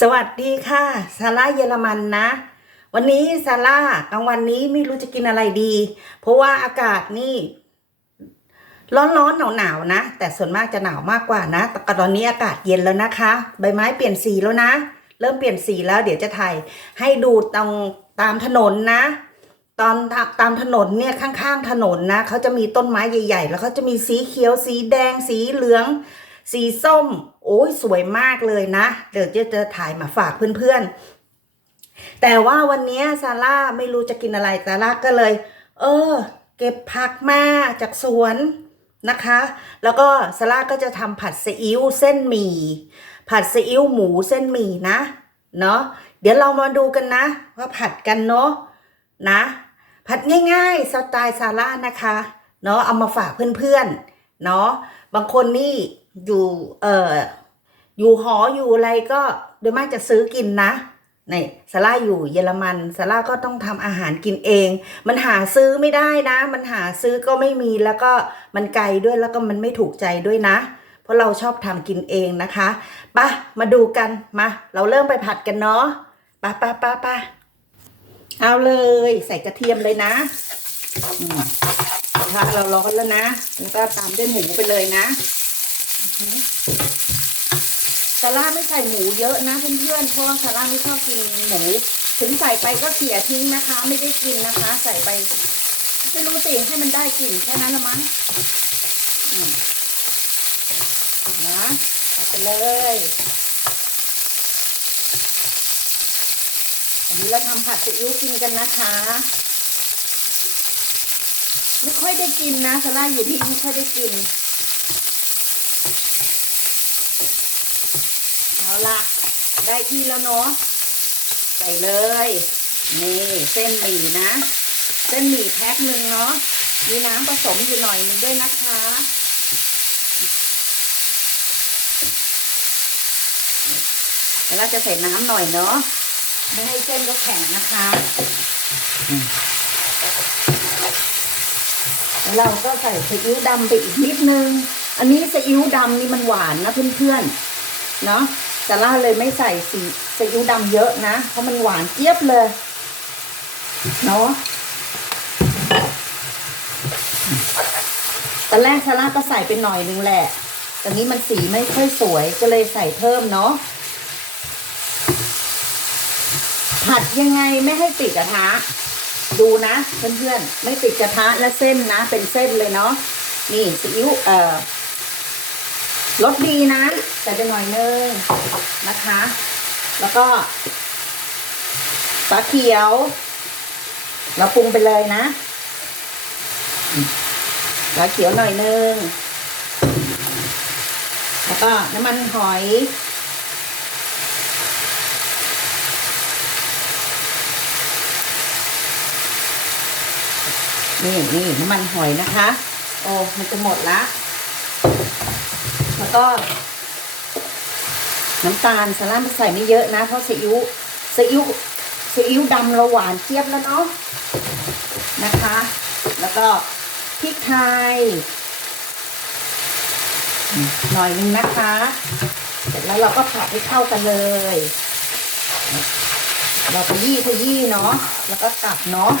สวัสดีค่ะซาร่าเยอรมันนะ วันนี้ซาร่ากลางวันนี้ไม่รู้จะกินอะไรดี เพราะว่าอากาศนี่ ร้อนๆหนาวๆนะ แต่ส่วนมากจะหนาวมากกว่านะ แต่ตอนนี้อากาศเย็นแล้วนะคะ ใบไม้เปลี่ยนสีแล้วนะ เริ่มเปลี่ยนสีแล้ว เดี๋ยวจะถ่ายให้ดูตรงตามถนนนะ ตอนตามถนนเนี่ยข้างๆถนนนะเขาจะมีต้นไม้ใหญ่ ๆ แล้วเขาจะมีสีเขียวสีแดงสีเหลือง สีส้ม โอ้ยสวยมากเลยนะ เดี๋ยวจะจะถ่ายมาฝากเพื่อนๆ แต่ว่าวันนี้ซาร่าไม่รู้จะกินอะไรซาร่าก็เลย เออ เก็บผักมาจากสวนนะคะ แล้วก็ซาร่าก็จะทำผัดซีอิ๊วเส้นหมี่ ผัดซีอิ๊วหมูเส้นหมี่นะ เนาะเดี๋ยวเรามาดูกันนะ ว่าผัดกันเนาะนะ ผัดง่ายๆสไตล์ซาร่านะคะ เนาะเอามาฝากเพื่อนๆเนาะบางคนนี่ อยู่เอ่ออยู่หออยู่อะไรก็โดยมากจะซื้อกินนะนี่ซาร่าอยู่เยอรมันซาร่าก็ต้องทำอาหารกินเอง มันหาซื้อไม่ได้นะ มันหาซื้อก็ไม่มีแล้วก็มันไกลด้วยแล้วก็มันไม่ถูกใจด้วยนะ เพราะเราชอบทำกินเองนะคะปะมาดูกันมา เราเริ่มไปผัดกันเนาะปะปะปะปะเอาเลย ใส่กระเทียมเลยนะอืมกระทะเราร้อนแล้วนะ แล้วก็ตามด้วยหมูไปเลยนะ ซาร่าไม่ใส่หมูเยอะนะเพื่อนๆเพราะซาร่าไม่ชอบกินหมู ถึงใส่ไปก็เขี่ยทิ้งนะคะ ไม่ได้กินนะคะ ใส่ไปไม่รู้สิให้มันได้กลิ่นแค่นั้นละมั้งนะใส่ไปเลยวันนี้เราทำผัดซีอิ๊วกินกันนะคะ ไม่ค่อยได้กินนะซาร่าอยู่ที่ไม่ค่อยได้กิน เอาละได้ที่แล้วเนาะใส่เลย นี่เส้นหมี่นะ เส้นหมี่แพ็คหนึ่งเนาะมีน้ำผสมอยู่หน่อยหนึงด้วยนะคะแล้วเราจะใส่น้ำหน่อยเนาะไม่ให้เส้นก็แข็งนะคะแล้วเราก็ใส่ซีอิ๊วดำไปอีกนิดนึง อันนี้ซีอิ๊วดำนี่มันหวานนะเพื่อนๆเนาะ แต่ล่าเลยไม่ใส่สีซีอิ๊วดำเยอะนะ เพราะมันหวานเจี๊ยบเลย เนาะตอนแรกซาร่าก็ใส่ไปหน่อยนึงแหละแต่นี้มันสีไม่ค่อยสวยก็เลยใส่เพิ่มเนาะ ผัดยังไงไม่ให้ติดกระทะ ดูนะเพื่อนๆ ไม่ติดกระทะและเส้นนะ เป็นเส้นเลยเนาะ นี่ซีอิ๊วเอ่อ รสดีนะแต่จะหน่อยนึงนะคะ แล้วก็ปลาเขียว เราปรุงไปเลยนะปลาเขียวหน่อยนึงแล้วก็น้ำมันหอยนี่นี่น้ำมันหอยนะคะ โอ้มันจะหมดละ แล้วก็ น้ำตาลสาร่าใส่ไม่เยอะนะ เพราะซีอิ๊วซีอิ๊วซีอิ๊วดำเราหวานเจี๊ยบแล้วเนาะนะคะ แล้วก็พริกไทยหน่อยนึงนะคะ เสร็จแล้วเราก็ผัดให้เข้ากันเลย เราขยี้ขยี้เนาะแล้วก็ตักเนาะ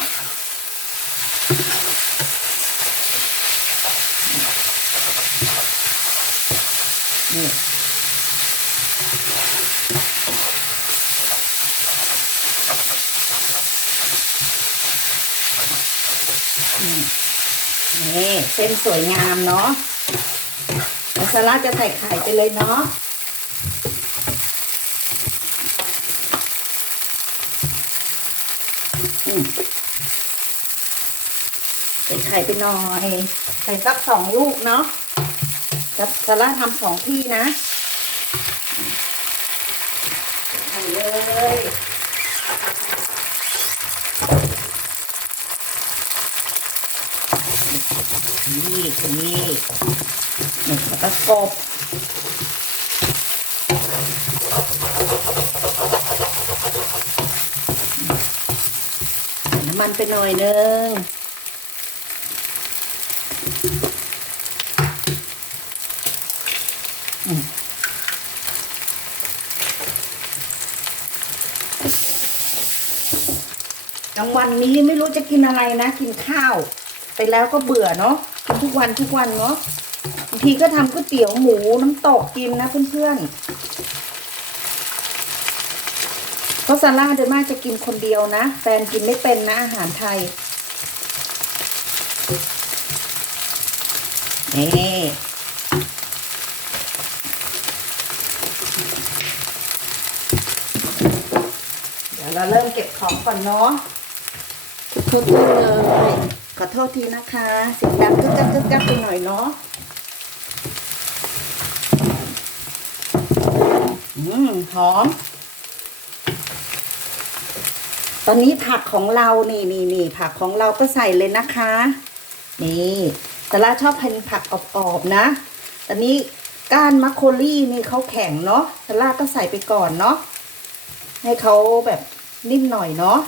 นี่ นี่เส้นสวยงามเนาะแล้วซาร่าจะใส่ไข่ไปเลยเนาะใส่ไข่ไปหน่อย ใส่สักสองลูกเนาะจะซาร่าทำสองที่นะใส่ เลยนี่นี่นี่แล้วก็กบน้ำมันไปหน่อยนึง ลางวันนี้ไม่รู้จะกินอะไรนะ กินข้าว ไปแล้วก็เบื่อเนาะกินทุกวันทุกวันเนาะบางทีก็ทำก๋วยเตี๋ยวหมูน้ำตกกินนะเพื่อนๆเพราะซาร่าโดยมากจะกินคนเดียวนะแฟนกินไม่เป็นนะอาหารไทยนี่เดี๋ยวเราเริ่มเก็บของก่อนเนาะ ทุกๆเลยขอโทษทีนะคะเสียงดังกึกกักกึกกักไปหน่อยเนาะอืมหอม ตอนนี้ผักของเรานี่นี่นี่ผักของเราก็ใส่เลยนะคะ นี่แต่ละชอบเป็นผักออบๆนะ ตอนนี้ก้านมัคโคลี่นี่เขาแข็งเนาะแต่ละก็ใส่ไปก่อนเนาะ ให้เขาแบบนิ่มหน่อยเนาะ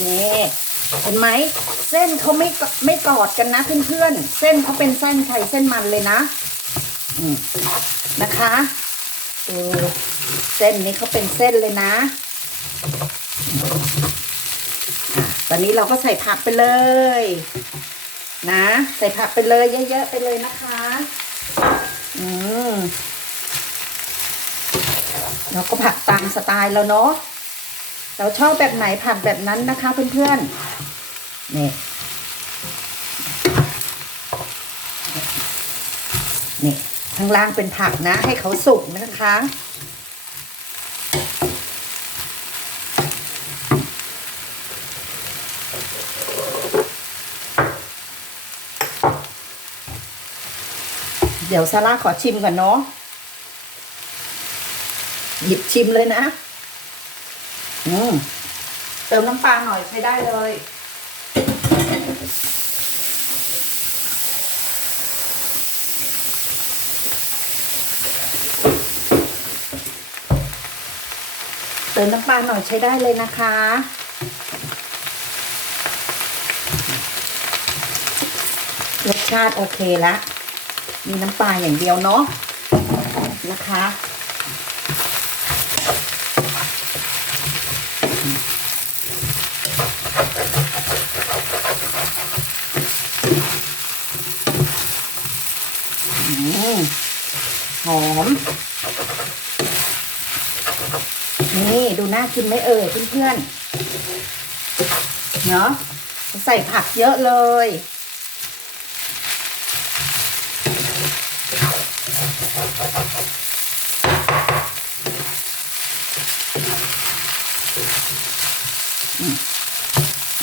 นี่เห็นไหม เส้นเขาไม่ไม่กอดกันนะเพื่อนๆ เส้นเขาเป็นเส้นไทยเส้นมันเลยนะอืนะคะเออเส้นนี้เขาเป็นเส้นเลยนะอะตอนนี้เราก็ใส่ผักไปเลย นะ ใส่ผักไปเลยเยอะๆไปเลยนะคะ อืม เราก็ผักตามสไตล์เราเนาะเราชอบแบบไหนผัดแบบนั้นนะคะเพื่อนๆนี่นี่ข้างล่างเป็นผักนะ ให้เขาสุกนะคะเดี๋ยวซาร่าขอชิมก่อนเนาะ หยิบชิมเลยนะ อืมเติมน้ำปลาหน่อยใช้ได้เลย เติมน้ำปลาหน่อยใช้ได้เลยนะคะรสชาติโอเคละ มีน้ำปลาอย่างเดียวเนาะนะคะ อืม หอม นี่ดูน่ากินไหมเอ่ยเพื่อนๆเนาะใส่ผักเยอะเลย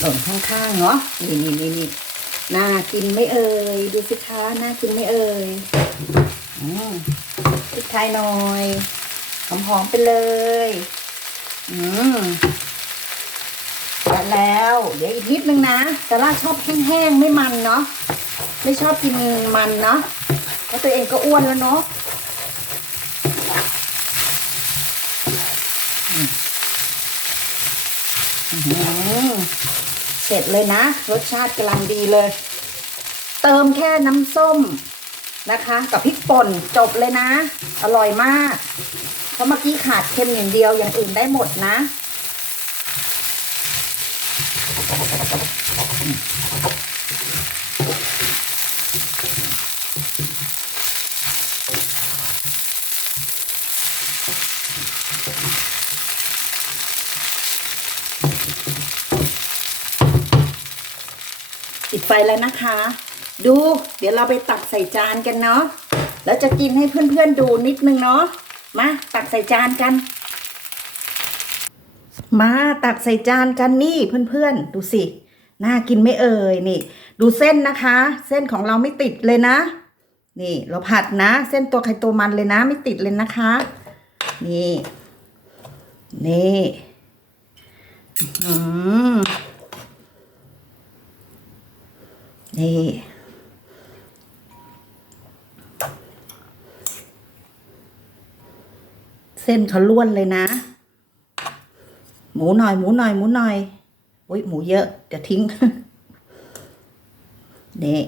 หล่นข้างๆเนาะนี่นี่นี่นี่น่ากินไหม่เอ่ยดูสิคะน่ากินไหม่เอ่ยอืมพริกไทยหน่อยหอมๆไปเลย อืมแต่แล้ว เดี๋ยวอีกนิดนึงนะแต่ล่าชอบแห้งๆไม่มันเนาะไม่ชอบกินมันเนาะเพราะตัวเองก็อ้วนแล้วเนาะอืมอื้อหือเส ร็จเลยนะ รสชาติกำลังดีเลย เติมแค่น้ำส้มนะคะ กับพริกป่นจบเลยนะ อร่อยมาก เพราะเมื่อกี้ขาดเค็มอย่างเดียวอย่างอื่นได้หมดนะ อ ไฟแล้วนะคะ ดู เดี๋ยวเราไปตักใส่จานกันเนาะ แล้วจะกินให้เพื่อนๆดูนิดนึงเนาะ มาตักใส่จานกัน มาตักใส่จานกันนี่เพื่อนๆ ดูสิ น่ากินไม่เอ่ยนี่ ดูเส้นนะคะ เส้นของเราไม่ติดเลยนะ นี่ เราผัดนะ เส้นตัวใครตัวมันเลยนะ ไม่ติดเลยนะคะ นี่ นี่อืม นี่เส้นเขาล้วนเลยนะ หมูหน่อย หมูหน่อย หมูหน่อยอุ้ยหมูเยอะ เดี๋ยวทิ้ง นี่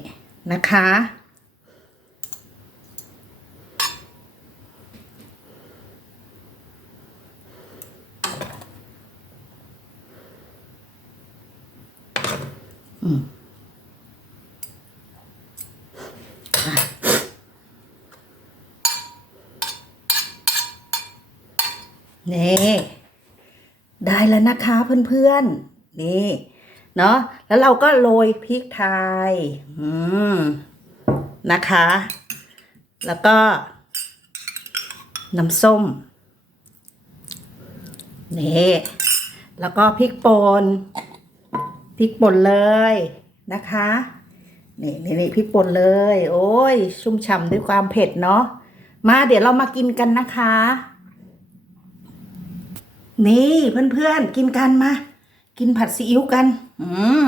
นะคะ นี่ได้แล้วนะคะเพื่อนๆ นี่ เนาะแล้วเราก็โรยพริกไทย อืม นะคะ แล้วก็ น้ำส้ม นี่ แล้วก็พริกป่นพริกป่นเลยนะคะ นี่นี่นี่พริกป่นเลย โอ้ย ชุ่มฉ่ำด้วยความเผ็ดเนาะ มาเดี๋ยวเรามากินกันนะคะ นี่เพื่อนๆ กินกันมา กินผัดซีอิ๊วกัน อืม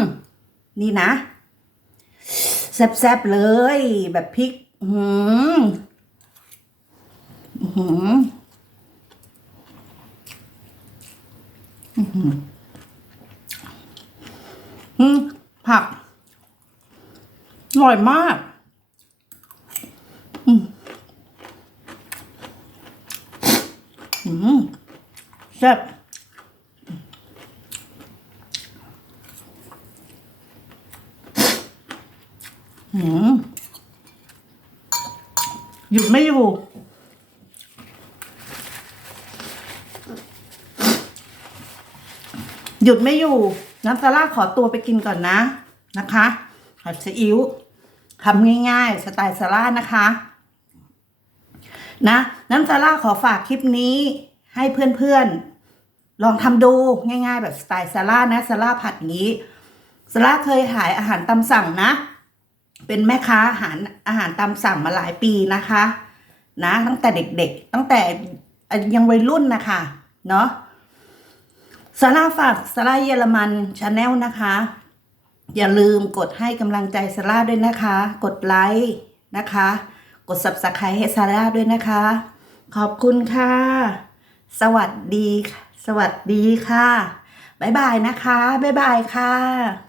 นี่นะ แซ่บๆ เลย แบบพริก อืมอืมอืมอืมผักอร่อยมาก อืมอืม แซ่บหยุดไม่อยู่หยุดไม่อยู่น้ำซาร่าขอตัวไปกินก่อนนะนะคะผัดซีอิ๊วทำง่ายๆ สไตล์ซาร่านะคะ นะน้ำซาร่าขอฝากคลิปนี้ ให้เพื่อนๆ ลองทำดูง่ายๆ แบบสไตล์ซาร่านะซาร่าผัดงี้ซาร่าเคยขายอาหารตามสั่งนะ เป็นแม่ค้าอาหารอาหารตามสั่งมาหลายปีนะคะ นะ ตั้งแต่เด็กๆ ตั้งแต่ยังวัยรุ่นนะคะเนาะซาร่าฝากซาร่าเยอรมันชาแนลนะคะ อย่าลืมกดให้กำลังใจซาร่าด้วยนะคะ กดไลค์นะคะ กด subscribe ให้ซาร่าด้วยนะคะ ขอบคุณค่ะ สวัสดี สวัสดีค่ะ บ๊ายบายนะคะ บ๊ายบายค่ะ